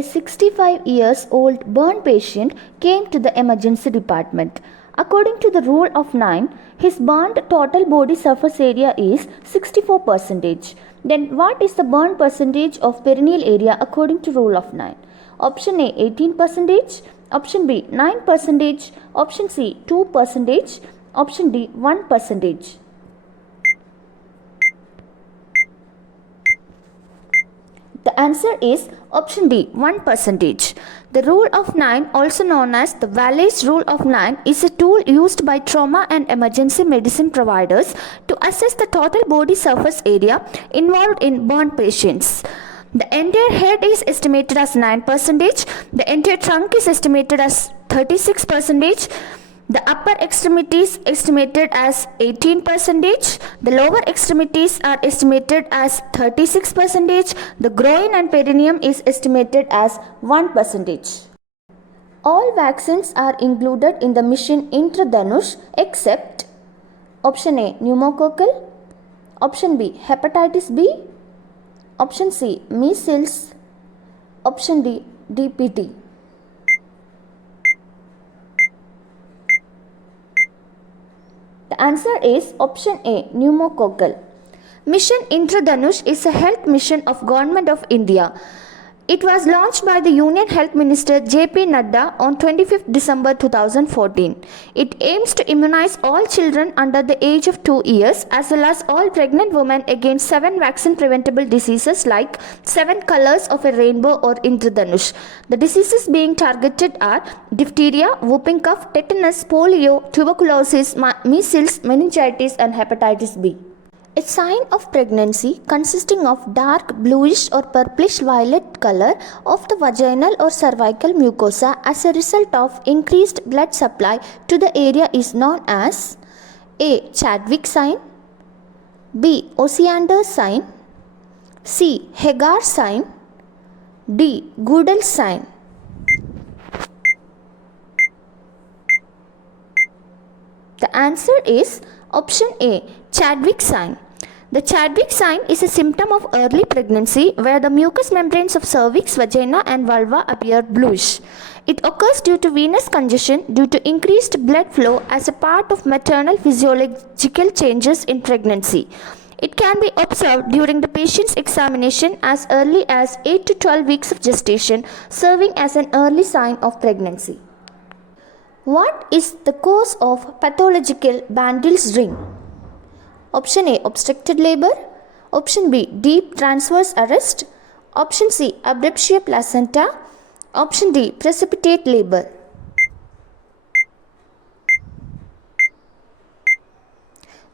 a 65 years old burn patient came to the emergency department. According to the rule of 9, his burned total body surface area is 64%. Then what is the burn percentage of perineal area according to rule of 9? Option A 18%, option B 9%, option C 2%, option D 1%. The answer is option D 1%. The rule of 9, also known as the Valleys rule of 9, is a tool used by trauma and emergency medicine providers to assess the total body surface area involved in burn patients. The entire head is estimated as 9%, the entire trunk is estimated as 36%, the upper extremities estimated as 18%, the lower extremities are estimated as 36%, the groin and perineum is estimated as 1%. All vaccines are included in the mission Indradhanush except option A pneumococcal, option B hepatitis B, option C measles, option D DPT. The answer is option A pneumococcal. Mission Indradhanush is a health mission of Government of India. It was launched by the Union Health Minister J.P. Nadda on 25th December 2014. It aims to immunize all children under the age of 2 years as well as all pregnant women against 7 vaccine-preventable diseases like 7 colors of a rainbow or Indradhanush. The diseases being targeted are diphtheria, whooping cough, tetanus, polio, tuberculosis, measles, meningitis and hepatitis B. A sign of pregnancy consisting of dark bluish or purplish violet color of the vaginal or cervical mucosa as a result of increased blood supply to the area is known as A. Chadwick sign, B. Osiander sign, C. Hagar sign, D. Goodell sign. The answer is option A, Chadwick sign. The Chadwick sign is a symptom of early pregnancy where the mucous membranes of cervix, vagina and vulva appear bluish. It occurs due to venous congestion due to increased blood flow as a part of maternal physiological changes in pregnancy. It can be observed during the patient's examination as early as 8 to 12 weeks of gestation, serving as an early sign of pregnancy. What is the cause of pathological Bandl's ring? Option A, obstructed labor. Option B, deep transverse arrest. Option C, abruptia placenta. Option D, precipitate labor.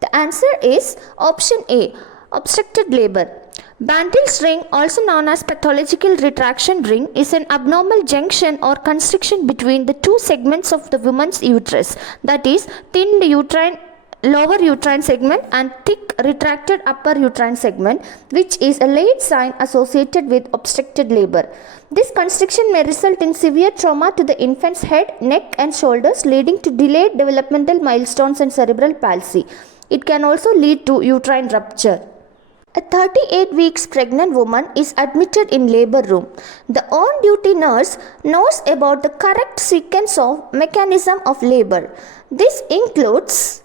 The answer is option A, obstructed labor. Bandl's ring, also known as pathological retraction ring, is an abnormal junction or constriction between the two segments of the woman's uterus, that is, thin lower uterine segment and thick retracted upper uterine segment, which is a late sign associated with obstructed labor. This constriction may result in severe trauma to the infant's head, neck and shoulders, leading to delayed developmental milestones and cerebral palsy. It can also lead to uterine rupture. A 38 weeks pregnant woman is admitted in labor room. The on-duty nurse knows about the correct sequence of mechanism of labor. This includes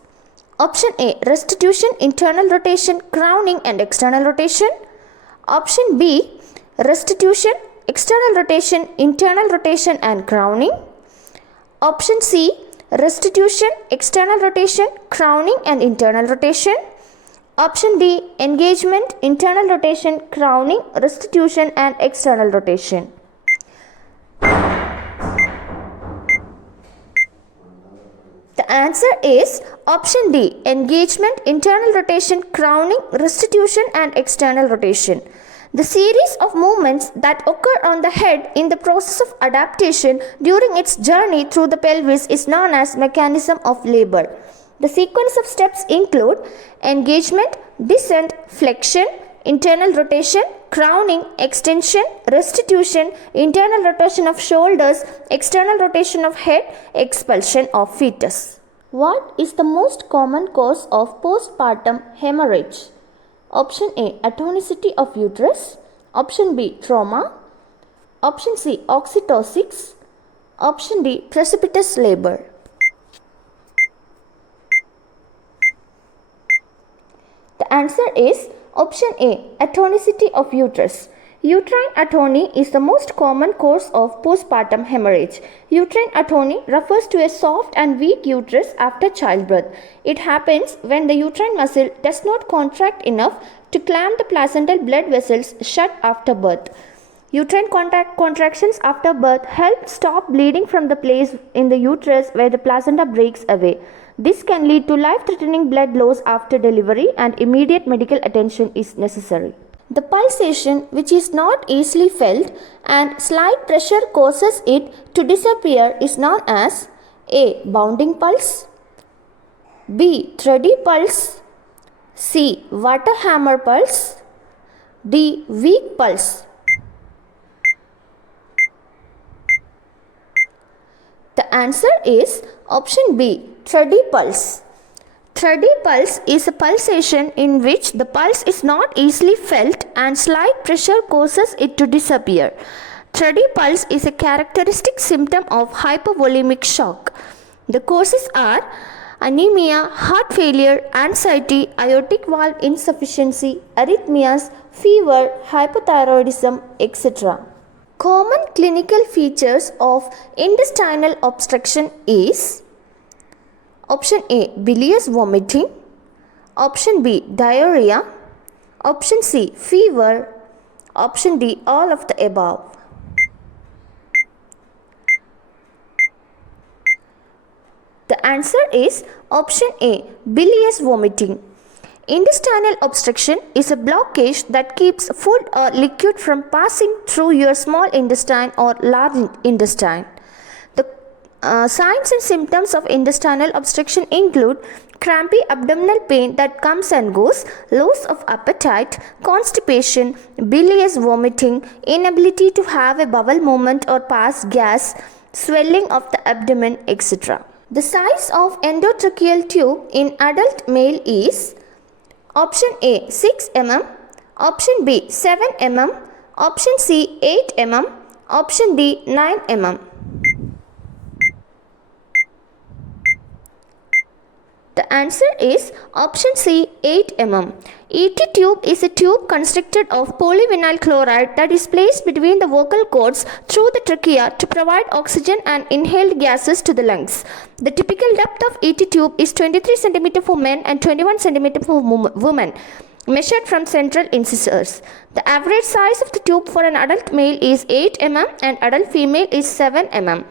option A, restitution, internal rotation, crowning and external rotation. Option B, restitution, external rotation, internal rotation and crowning. Option C, restitution, external rotation, crowning and internal rotation. Option D, engagement, internal rotation, crowning, restitution and external rotation. The answer is option D, engagement, internal rotation, crowning, restitution and external rotation. The series of movements that occur on the head in the process of adaptation during its journey through the pelvis is known as mechanism of labor. The sequence of steps include engagement, descent, flexion, internal rotation, crowning, extension, restitution, internal rotation of shoulders, external rotation of head, expulsion of fetus. What is the most common cause of postpartum hemorrhage? Option A, atonicity of uterus. Option B, trauma. Option C, oxytocics. Option D, precipitous labor. The answer is option A, atonicity of uterus. Uterine atony is the most common cause of postpartum hemorrhage. Uterine atony refers to a soft and weak uterus after childbirth. It happens when the uterine muscle does not contract enough to clamp the placental blood vessels shut after birth. Uterine contractions after birth help stop bleeding from the place in the uterus where the placenta breaks away. This can lead to life-threatening blood loss after delivery, and immediate medical attention is necessary. The pulsation, which is not easily felt and slight pressure causes it to disappear, is known as A. Bounding pulse, B. Thready pulse, C. Water hammer pulse, D. Weak pulse. The answer is option B, thready pulse. Thready pulse is a pulsation in which the pulse is not easily felt and slight pressure causes it to disappear. Thready pulse is a characteristic symptom of hypovolemic shock. The causes are anemia, heart failure, anxiety, aortic valve insufficiency, arrhythmias, fever, hypothyroidism, etc. Common clinical features of intestinal obstruction is option A, bilious vomiting, option B, diarrhea, option C, fever, option D, all of the above. The answer is option A, bilious vomiting. Intestinal obstruction is a blockage that keeps food or liquid from passing through your small intestine or large intestine. The signs and symptoms of intestinal obstruction include crampy abdominal pain that comes and goes, loss of appetite, constipation, bilious vomiting, inability to have a bowel movement or pass gas, swelling of the abdomen, etc. The size of endotracheal tube in adult male is option A, 6 mm, option B, 7 mm, option C, 8 mm, option D, 9 mm. The answer is option C, 8 mm. ET tube is a tube constructed of polyvinyl chloride that is placed between the vocal cords through the trachea to provide oxygen and inhaled gases to the lungs. The typical depth of ET tube is 23 cm for men and 21 cm for women, measured from central incisors. The average size of the tube for an adult male is 8 mm and adult female is 7 mm.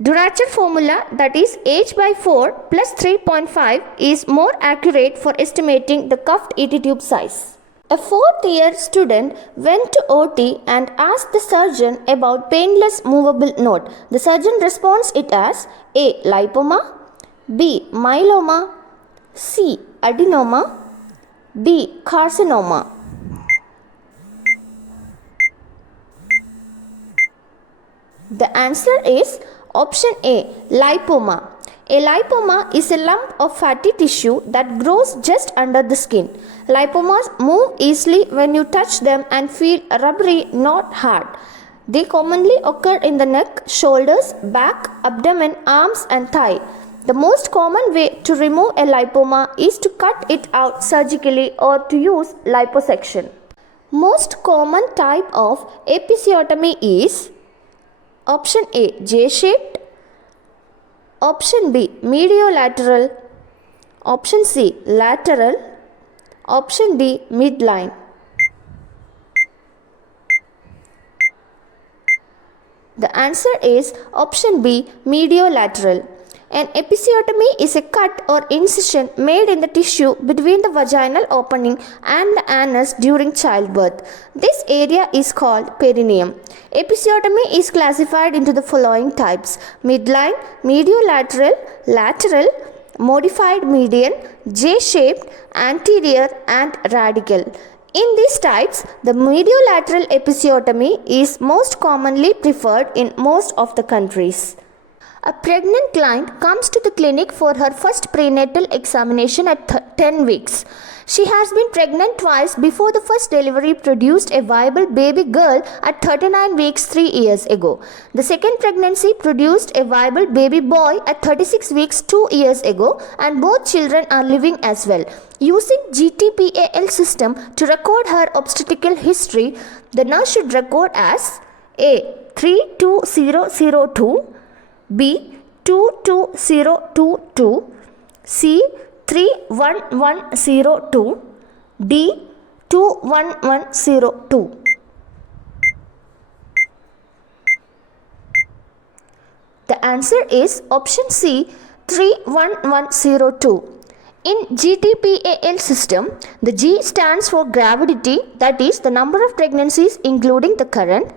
Duracher formula, that is h by 4 plus 3.5, is more accurate for estimating the cuffed ET tube size. A 4th year student went to OT and asked the surgeon about painless movable node. The surgeon responds it as A. Lipoma, B. Myeloma, C. Adenoma, D. Carcinoma. The answer is option A, lipoma. A lipoma is a lump of fatty tissue that grows just under the skin. Lipomas move easily when you touch them and feel rubbery, not hard. They commonly occur in the neck, shoulders, back, abdomen, arms and thigh. The most common way to remove a lipoma is to cut it out surgically or to use liposuction. Most common type of episiotomy is option A, J-shaped, option B, mediolateral, option C, lateral, option D, midline. The answer is option B, mediolateral. An episiotomy is a cut or incision made in the tissue between the vaginal opening and the anus during childbirth. This area is called perineum. Episiotomy is classified into the following types: midline, mediolateral, lateral, modified median, J-shaped, anterior and radical. In these types, the mediolateral episiotomy is most commonly preferred in most of the countries. A pregnant client comes to the clinic for her first prenatal examination at 10 weeks. She has been pregnant twice before the first delivery produced a viable baby girl at 39 weeks 3 years ago. The second pregnancy produced a viable baby boy at 36 weeks 2 years ago, and both children are living as well. Using GTPAL system to record her obstetrical history, the nurse should record as A. 32002, B. 22022, C. 31102, D. 21102. The answer is option C, 31102. In GTPAL system, the G stands for gravidity, that is the number of pregnancies including the current.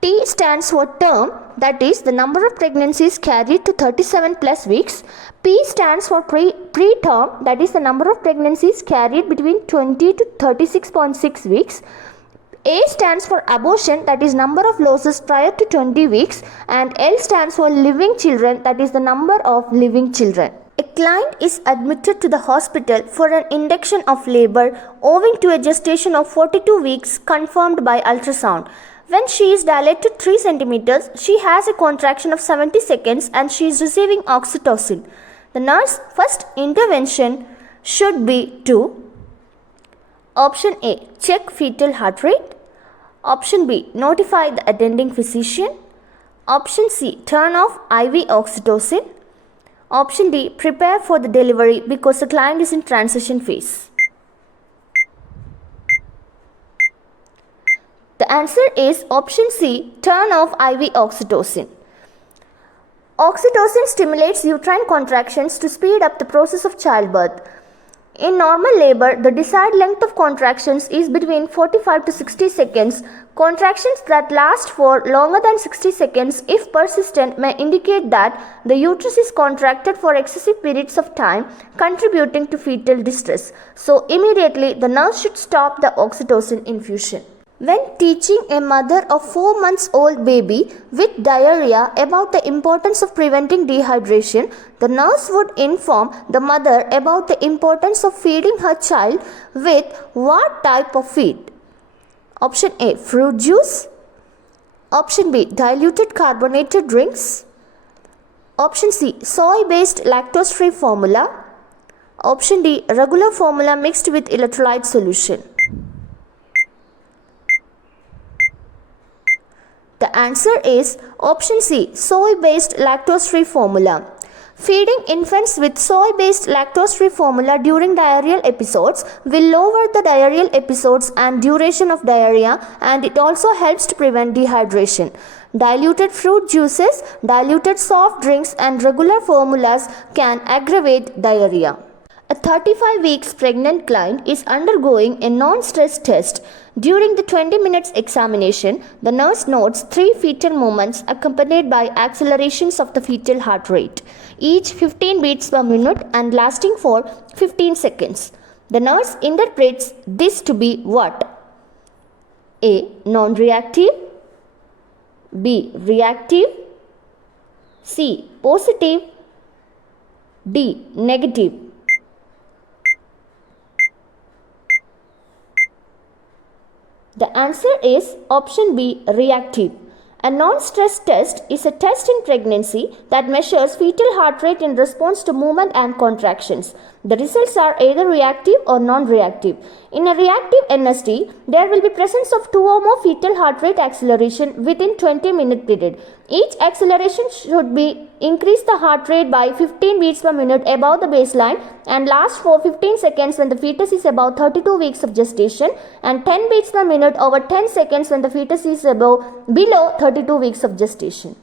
T stands for term, that is the number of pregnancies carried to 37 plus weeks. P stands for preterm, that is the number of pregnancies carried between 20 to 36.6 weeks. A stands for abortion, that is number of losses prior to 20 weeks, and L stands for living children, that is the number of living children. A client is admitted to the hospital for an induction of labor owing to a gestation of 42 weeks confirmed by ultrasound. When she is dilated 3 centimeters, she has a contraction of 70 seconds and she is receiving oxytocin. The nurse's first intervention should be to option A, check fetal heart rate. Option B, notify the attending physician. Option C, turn off IV oxytocin. Option D, prepare for the delivery because the client is in transition phase. The answer is option C, turn off IV oxytocin. Oxytocin stimulates uterine contractions to speed up the process of childbirth. In normal labor, the desired length of contractions is between 45 to 60 seconds. Contractions that last for longer than 60 seconds, if persistent, may indicate that the uterus is contracted for excessive periods of time, contributing to fetal distress. So, immediately the nurse should stop the oxytocin infusion. When teaching a mother of 4 months old baby with diarrhea about the importance of preventing dehydration, the nurse would inform the mother about the importance of feeding her child with what type of feed? Option A, fruit juice. Option B, diluted carbonated drinks. Option C, soy-based lactose-free formula. Option D, regular formula mixed with electrolyte solution. The answer is option C, soy-based lactose-free formula. Feeding infants with soy-based lactose-free formula during diarrheal episodes will lower the diarrheal episodes and duration of diarrhea, and it also helps to prevent dehydration. Diluted fruit juices, diluted soft drinks and regular formulas can aggravate diarrhea. A 35 weeks pregnant client is undergoing a non-stress test. During the 20 minutes examination, the nurse notes 3 fetal movements accompanied by accelerations of the fetal heart rate, each 15 beats per minute and lasting for 15 seconds. The nurse interprets this to be what? A, non-reactive. B, reactive. C, positive. D, negative. The answer is option B, reactive. A non-stress test is a test in pregnancy that measures fetal heart rate in response to movement and contractions. The results are either reactive or non-reactive. In a reactive NST, there will be presence of 2 or more fetal heart rate acceleration within 20-minute period. Each acceleration should be increase the heart rate by 15 beats per minute above the baseline and last for 15 seconds when the fetus is about 32 weeks of gestation and 10 beats per minute over 10 seconds when the fetus is below 32 weeks of gestation.